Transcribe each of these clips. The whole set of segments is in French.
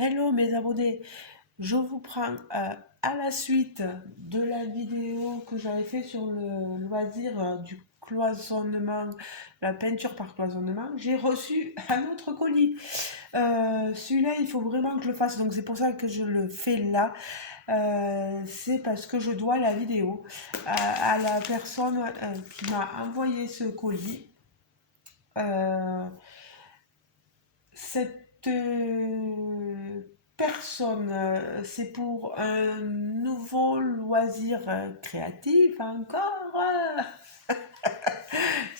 Hello mes abonnés, je vous prends à la suite de la vidéo que j'avais fait sur le loisir du cloisonnement, la peinture par cloisonnement. J'ai reçu un autre colis. Celui-là, il faut vraiment que je le fasse, donc c'est pour ça que je le fais là. C'est parce que je dois la vidéo à la personne qui m'a envoyé ce colis. Euh, Cette personne, c'est pour un nouveau loisir créatif encore.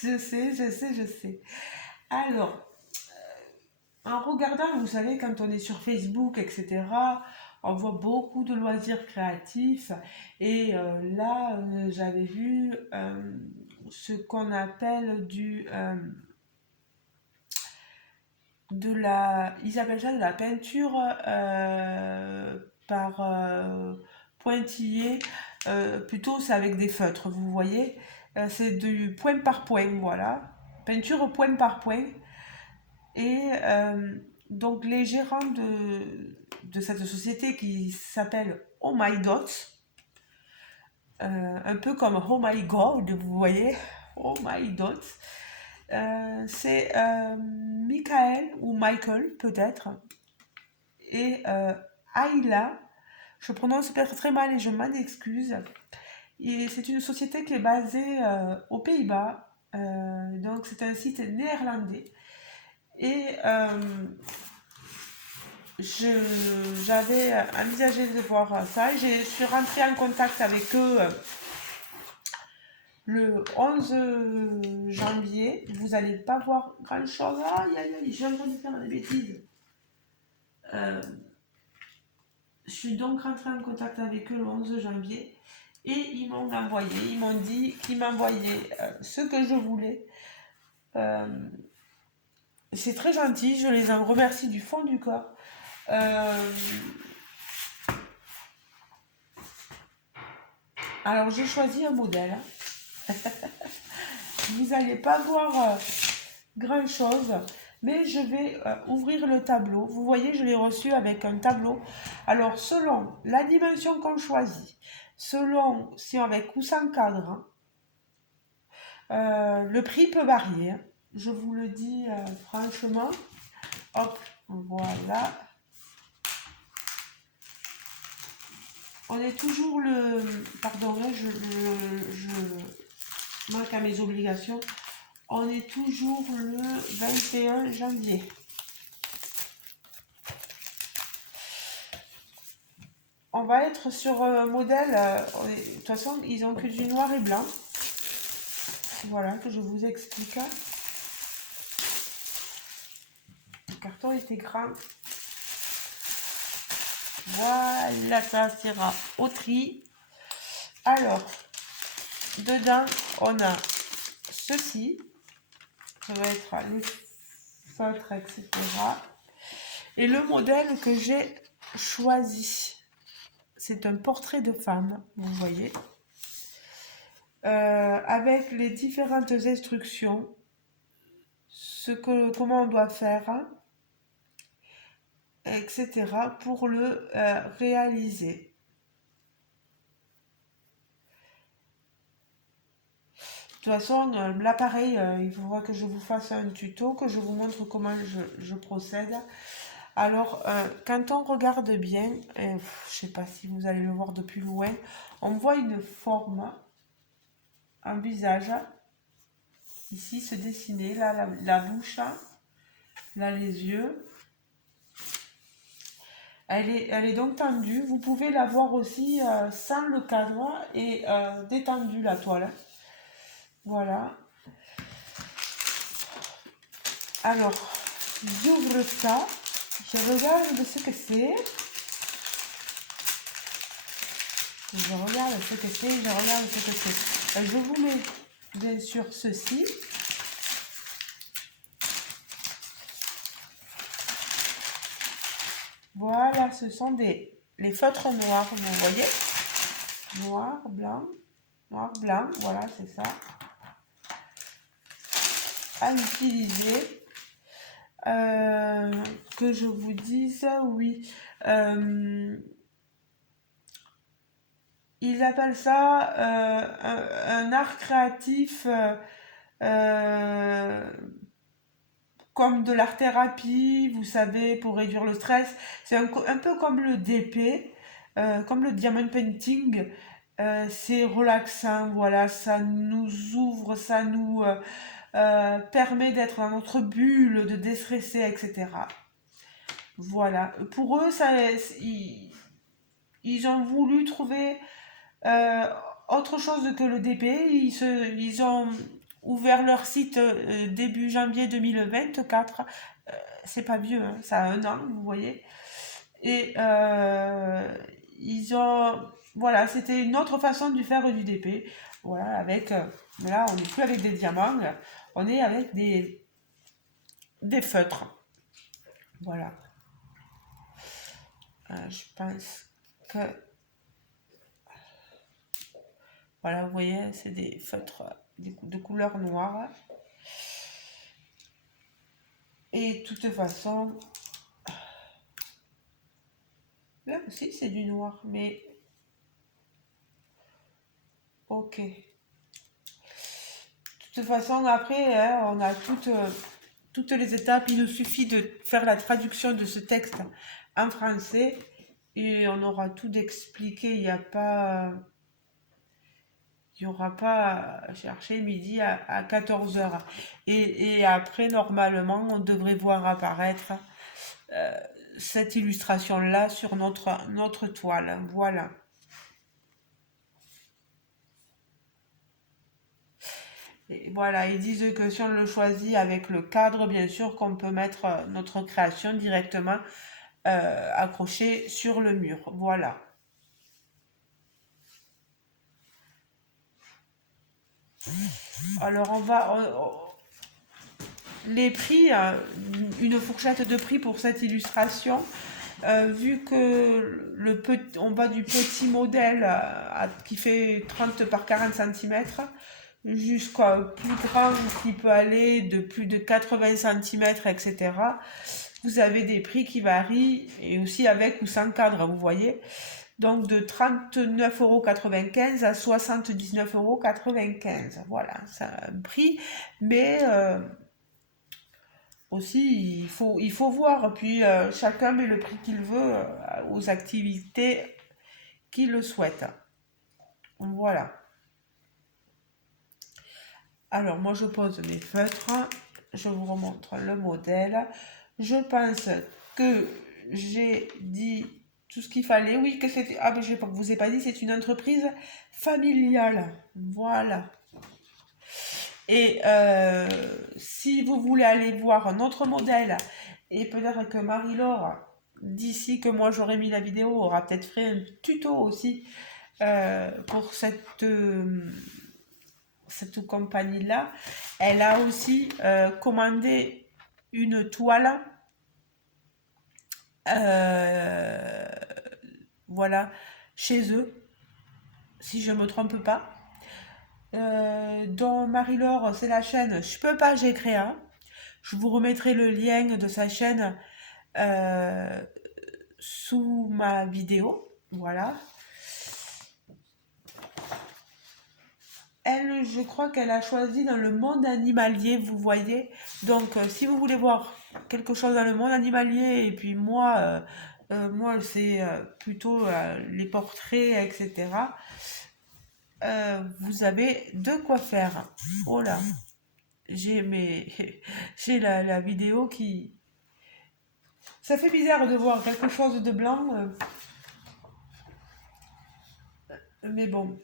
Je sais. Alors, en regardant, vous savez, quand on est sur Facebook, etc., on voit beaucoup de loisirs créatifs. Et là, j'avais vu ce qu'on appelle ils appellent ça de la peinture par pointillé. Plutôt, c'est avec des feutres, vous voyez. C'est du point par point, voilà. Peinture point par point. Et donc, les gérants de cette société qui s'appelle Oh My Dots, un peu comme Oh My God, vous voyez, Oh My Dots, c'est Michael ou Michael peut-être et Ayla. Je prononce peut-être très mal et je m'en excuse. Et c'est une société qui est basée aux Pays-Bas. Donc c'est un site néerlandais. Et j'avais envisagé de voir ça. Je suis rentrée en contact avec eux le 11 janvier. Vous n'allez pas voir grand-chose. Aïe, aïe, aïe, j'ai envie de faire des bêtises. Euh, Je suis donc rentrée en contact avec eux le 11 janvier et ils m'ont dit qu'ils m'envoyaient ce que je voulais. Euh, c'est très gentil, je les en remercie du fond du corps. Euh, alors j'ai choisi un modèle. Vous n'allez pas voir grand chose, mais je vais ouvrir le tableau. Vous voyez, je l'ai reçu avec un tableau. Alors selon la dimension qu'on choisit, selon si on avec ou sans cadre, hein, le prix peut varier, hein. Je vous le dis franchement. Hop, voilà. On est toujours le... Pardon, hein, je manque à mes obligations. On est toujours le 21 janvier. On va être sur un modèle... de toute façon, ils ont que du noir et blanc. Voilà, que je vous explique. Le carton était grand. Voilà, ça sera au tri. Alors, dedans, on a ceci. Ça va être les feutres, etc. Et le modèle que j'ai choisi, c'est un portrait de femme, vous voyez, avec les différentes instructions, comment on doit faire, hein, etc. pour le réaliser. De toute façon, l'appareil, il faudra que je vous fasse un tuto, que je vous montre comment je procède. Alors, quand on regarde bien, je ne sais pas si vous allez le voir de plus loin, on voit une forme, un visage, ici se dessiner, là la bouche, là les yeux. Elle est donc tendue. Vous pouvez la voir aussi sans le cadre et détendue la toile. Voilà. Alors, j'ouvre ça. Je regarde ce que c'est. Je regarde ce que c'est. Je regarde ce que c'est. Je vous mets bien sûr ceci. Voilà, ce sont les feutres noirs, vous voyez. Noir, blanc, voilà, c'est ça. À utiliser. que je vous dise, oui. Euh, Ils appellent ça un art créatif euh, comme de l'art-thérapie, vous savez, pour réduire le stress. C'est un peu comme le DP, comme le diamond painting. C'est relaxant, voilà, ça nous ouvre, ça nous permet d'être dans notre bulle, de déstresser, etc. Voilà. Pour eux, ils ont voulu trouver euh, autre chose que le DP. Ils ont ouvert leur site début janvier 2024. C'est pas vieux, hein, ça a un an, vous voyez. Et ils ont. Voilà, c'était une autre façon de faire du DP. Voilà, avec. Là, on n'est plus avec des diamants, on est avec des feutres. Voilà. Je pense que. Voilà, vous voyez, c'est des feutres de couleur noire. Et de toute façon, là aussi c'est du noir, mais ok. De toute façon, après, hein, on a toutes les étapes. Il nous suffit de faire la traduction de ce texte en français et on aura tout d'expliqué. Il y aura pas à chercher midi à 14 heures. Et après, normalement, on devrait voir apparaître euh, cette illustration-là sur notre toile. Voilà. Et voilà, ils disent que si on le choisit avec le cadre, bien sûr, qu'on peut mettre notre création directement accrochée sur le mur. Voilà. Alors, les prix, une fourchette de prix pour cette illustration. Vu que on va du petit modèle qui fait 30 par 40 cm jusqu'à plus grand qui peut aller de plus de 80 cm, etc. Vous avez des prix qui varient et aussi avec ou sans cadre, vous voyez. Donc de 39,95 € à 79,95 €. Voilà, c'est un prix, mais aussi il faut voir. Puis chacun met le prix qu'il veut aux activités qu'il le souhaite. Voilà. Alors moi je pose mes feutres, je vous remontre le modèle. Je pense que j'ai dit tout ce qu'il fallait. Oui, que c'était. Ah, mais je ne vous ai pas dit, c'est une entreprise familiale. Voilà. Et si vous voulez aller voir un autre modèle, et peut-être que Marie-Laure, d'ici que moi j'aurai mis la vidéo, aura peut-être fait un tuto aussi pour cette compagnie-là. Elle a aussi commandé une toile. euh, voilà, chez eux, si je ne me trompe pas. Dans Marie-Laure, c'est la chaîne Je peux pas, j'ai créé un. Je vous remettrai le lien de sa chaîne euh, sous ma vidéo. Voilà. Elle, je crois qu'elle a choisi dans le monde animalier, vous voyez. Donc, si vous voulez voir quelque chose dans le monde animalier, et puis moi c'est plutôt les portraits, etc. Vous avez de quoi faire. Oh là, j'ai mes... j'ai la vidéo qui... Ça fait bizarre de voir quelque chose de blanc, mais bon.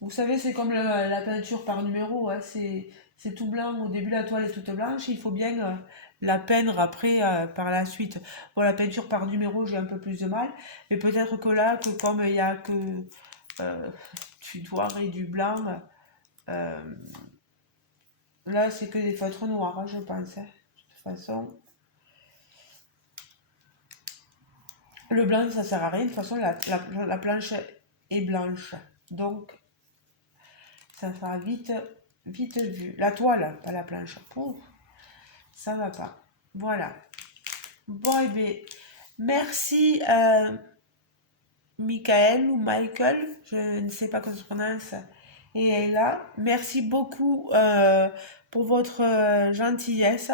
Vous savez, c'est comme la peinture par numéro, hein, c'est tout blanc. Au début, la toile est toute blanche. Il faut bien la peindre après, par la suite. Bon, la peinture par numéro, j'ai un peu plus de mal. Mais peut-être que là, que comme il n'y a que euh, du noir et du blanc, euh, là, c'est que des feutres noirs, hein, je pense, hein. De toute façon, le blanc, ça sert à rien. De toute façon, la planche est blanche. Donc, ça sera vite vu. La toile, pas la planche. Pouf. ça va pas. Voilà. Bon, et bien, merci Michael ou Michael, je ne sais pas comment ça se prononce, et Ella. Merci beaucoup pour votre gentillesse.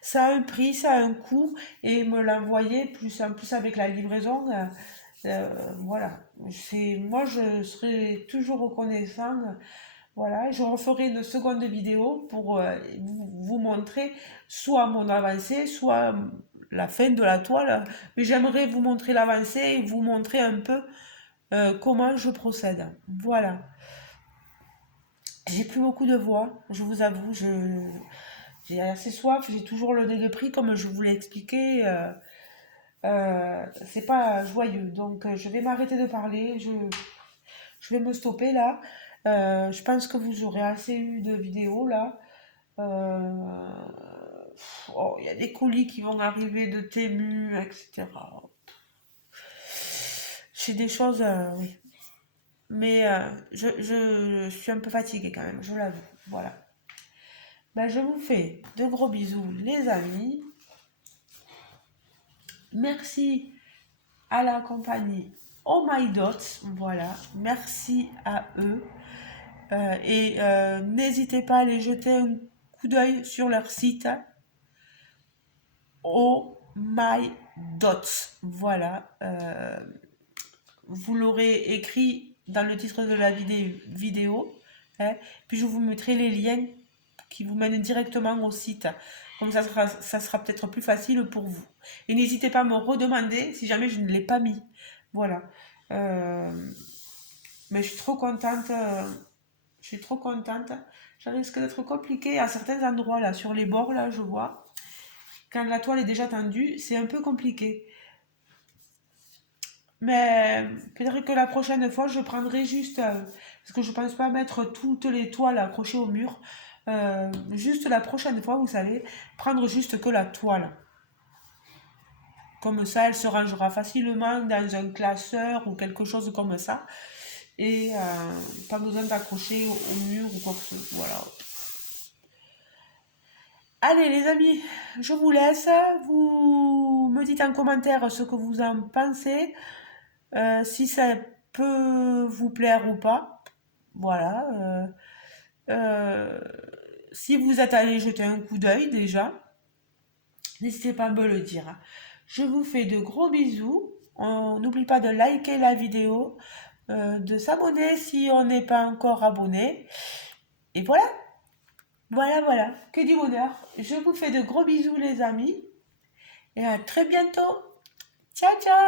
Ça a un prix, ça a un coût, et me l'envoyer, plus en plus avec la livraison. Voilà. Moi, je serai toujours reconnaissant. Voilà, je referai une seconde vidéo pour vous montrer soit mon avancée, soit la fin de la toile. Mais j'aimerais vous montrer l'avancée et vous montrer un peu comment je procède. Voilà. J'ai plus beaucoup de voix, je vous avoue. J'ai assez soif, j'ai toujours le nez de prix, comme je vous l'ai expliqué. C'est pas joyeux. Donc, je vais m'arrêter de parler. Je vais me stopper là. Je pense que vous aurez assez eu de vidéos là. Euh, oh, il y a des colis qui vont arriver de Temu, etc. C'est des choses, oui. Mais je suis un peu fatiguée quand même, je l'avoue. Voilà. Ben, je vous fais de gros bisous, les amis. Merci à la compagnie Oh My Dots. Voilà. Merci à eux. Et n'hésitez pas à aller jeter un coup d'œil sur leur site. Oh My Dots. Voilà. Vous l'aurez écrit dans le titre de la vidéo. Hein. Puis je vous mettrai les liens qui vous mènent directement au site. Comme ça sera peut-être plus facile pour vous. Et n'hésitez pas à me redemander si jamais je ne l'ai pas mis. Voilà. Euh, mais je suis trop contente. Je suis trop contente. Ça risque d'être compliqué à certains endroits là, sur les bords là, je vois. Quand la toile est déjà tendue, c'est un peu compliqué. Mais peut-être que la prochaine fois, je prendrai juste, parce que je pense pas mettre toutes les toiles accrochées au mur. Juste la prochaine fois, vous savez, prendre juste que la toile. Comme ça, elle se rangera facilement dans un classeur ou quelque chose comme ça. Et pas besoin d'accrocher au mur ou quoi que ce soit. Voilà. Allez les amis, je vous laisse. Vous me dites en commentaire ce que vous en pensez. Si ça peut vous plaire ou pas. Voilà. Euh, si vous êtes allé jeter un coup d'œil déjà, n'hésitez pas à me le dire. Je vous fais de gros bisous. On n'oublie pas de liker la vidéo, de s'abonner si on n'est pas encore abonné. Et voilà, voilà. Que du bonheur. Je vous fais de gros bisous les amis. Et à très bientôt. Ciao, ciao.